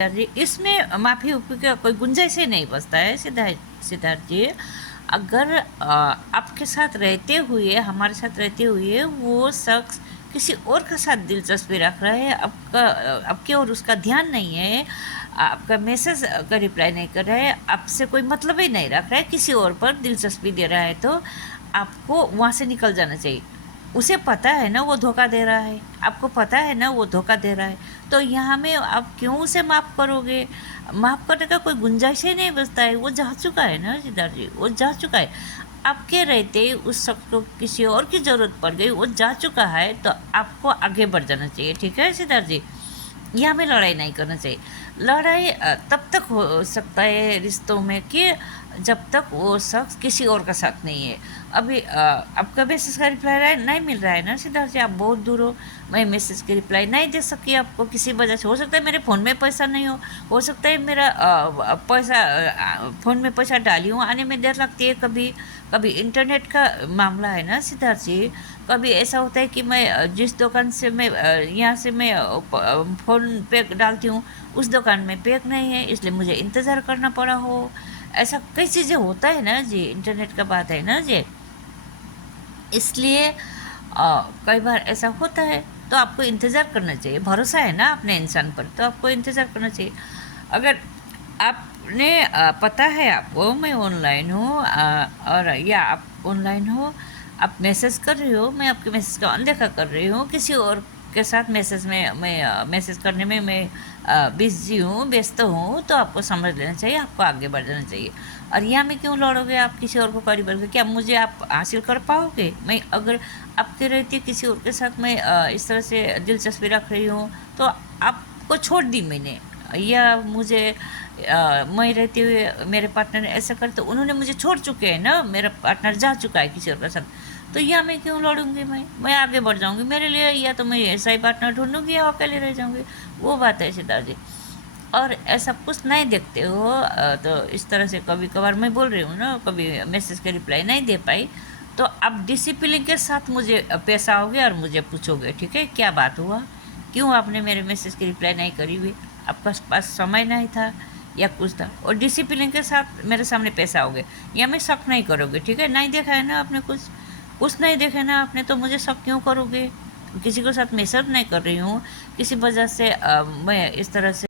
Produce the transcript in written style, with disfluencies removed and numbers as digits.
जी, इसमें माफ़ी उपी का कोई गुंजाइश ही नहीं बचता है सिद्धार्थ जी। अगर आपके साथ रहते हुए, हमारे साथ रहते हुए वो शख्स किसी और के साथ दिलचस्पी रख रहा है, आपकी ओर उसका ध्यान नहीं है, आपका मैसेज का रिप्लाई नहीं कर रहा है, आपसे कोई मतलब ही नहीं रख रहा है, किसी और पर दिलचस्पी दे रहा है, तो आपको वहाँ से निकल जाना चाहिए। उसे पता है ना वो धोखा दे रहा है, आपको पता है ना वो धोखा दे रहा है, तो यहाँ में आप क्यों उसे माफ़ करोगे? माफ़ करने का कोई गुंजाइश ही नहीं बचता है। वो जा चुका है ना सिद्धार्थ जी, वो जा चुका है। आपके रहते उस शख्स को किसी और की ज़रूरत पड़ गई, वो जा चुका है, तो आपको आगे बढ़ जाना चाहिए। ठीक है सिद्धार्थ जी, यहाँ में लड़ाई नहीं करना चाहिए। लड़ाई तब तक हो सकता है रिश्तों में कि जब तक वो शख्स किसी और का साथ नहीं है। अभी आपका मैसेज का रिप्लाई नहीं मिल रहा है ना सिद्धार्थ जी, आप बहुत दूर हो, मैं मैसेज की रिप्लाई नहीं दे सकी आपको किसी वजह से। हो सकता है मेरे फ़ोन में पैसा नहीं हो सकता है मेरा फ़ोन में पैसा डाली हूँ, आने में देर लगती है, कभी कभी इंटरनेट का मामला है ना सिद्धार्थ जी। कभी ऐसा होता है कि मैं जिस दुकान से मैं यहाँ से मैं फ़ोन पे डालती हूँ, उस दुकान में पैक नहीं है, इसलिए मुझे इंतज़ार करना पड़ा हो। ऐसा कई चीज़ें होता है ना जी, इंटरनेट का बात है ना जी, इसलिए कई बार ऐसा होता है, तो आपको इंतज़ार करना चाहिए। भरोसा है ना अपने इंसान पर, तो आपको इंतज़ार करना चाहिए। अगर आपने पता है आपको मैं ऑनलाइन हूँ, और या आप ऑनलाइन हो, आप मैसेज कर रही हो, मैं आपके मैसेज का अनदेखा कर रही हूँ, किसी और के साथ मैसेज में मैं मैसेज करने में मैं बिज़ी हूँ, व्यस्त हूँ, तो आपको समझ लेना चाहिए, आपको आगे बढ़ जाना चाहिए। और यहाँ में क्यों लड़ोगे आप किसी और को करीब करके? क्या मुझे आप हासिल कर पाओगे? मैं अगर आपके रहते किसी और के साथ मैं इस तरह से दिलचस्पी रख रही हूँ, तो आपको छोड़ दी मैंने, या मुझे मैं रहते हुए मेरे पार्टनर ने ऐसा कर, तो उन्होंने मुझे छोड़ चुके हैं ना, मेरा पार्टनर जा चुका है किसी और के साथ, तो या मैं क्यों लड़ूंगी? मैं आगे बढ़ जाऊंगी मेरे लिए, या तो मैं ऐसा ही पार्टनर ढूंढूंगी या अकेले रह जाऊंगी। वो बात है सिद्धार्थ जी। और ऐसा कुछ नहीं देखते हो, तो इस तरह से कभी कभार मैं बोल रही हूँ ना, कभी मैसेज के रिप्लाई नहीं दे पाई, तो आप डिसिप्लिन के साथ मुझे पेश आओगे और मुझे पूछोगे, ठीक है, क्या बात हुआ, क्यों आपने मेरे मैसेज की रिप्लाई नहीं करी हुई, आपके पास समय नहीं था या कुछ था, और डिसिप्लिन के साथ मेरे सामने पेश आओगे, या मैं शक नहीं करोगे। ठीक है, नहीं देखा है ना आपने, कुछ नहीं देखा है ना आपने, तो मुझे शक क्यों करोगे? किसी के साथ मैसेज नहीं कर रही हूँ, किसी वजह से मैं इस तरह से